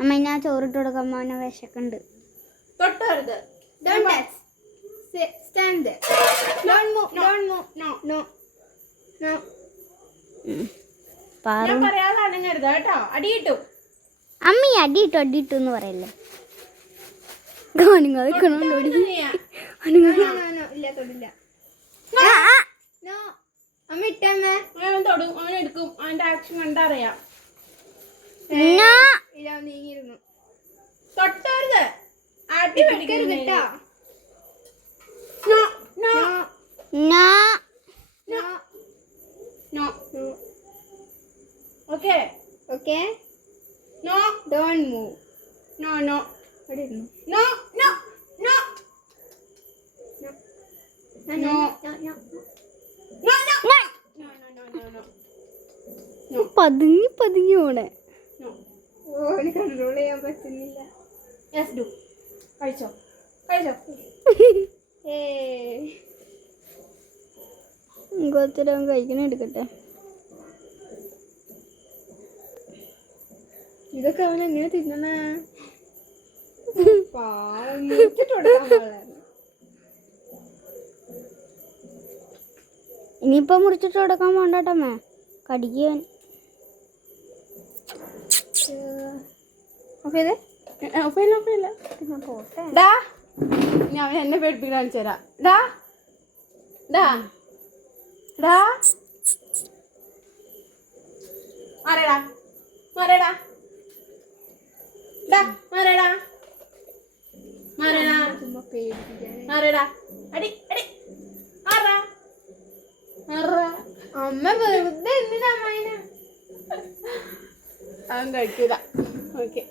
അമ്മ ഞാൻ ചോറിട്ട് കൊടുക്കാൻ മോനെ വിശക്കുണ്ട്. തൊട്ടരുത്. Don't touch. Stand there. Don't move. Don't move. No. No. No. ഞാൻ പറയാതെ അനങ്ങരുത് കേട്ടോ. അടി കിട്ടും. അമ്മ അടിയിട്ടു എന്ന് പറയല്ലേ. അമ്മ ഇട്ടമ്മേ. അവൻ തൊടും, അവൻ എടുക്കും. അവന്റെ ആക്ഷൻ കണ്ടാ അറിയാം. നീങ്ങിരുന്നു. തൊട്ടരുത്. അടി മേടിക്കരുത് കേട്ടോ. No. No. No. No. Okay. Okay. No. Don't move. No. No. What is no? No. No. No. No. No. No. No. പതുങ്ങി പോണേ. ഓന് കൺട്രോൾ ചെയ്യാൻ പറ്റുന്നില്ല. Yes do. കഴിച്ചോ. കൊത്തിരം കഴിക്കണ എടുക്കട്ടെ. ഇതൊക്കെ അവൻ എങ്ങനെ തിന്നണേ? ഇനിയിപ്പോ മുറിച്ചിട്ട് കൊടുക്കാൻ പോണ്ടട്ടമ്മേ, കടിക്കാൻ. ഞാൻ എന്നെ പേടിപ്പിക്കാൻ കാണിച്ചു തരാം. അമ്മ വെറുതെ എന്തിനാ അവൻ കഴിക്കൂല. ഓക്കെ.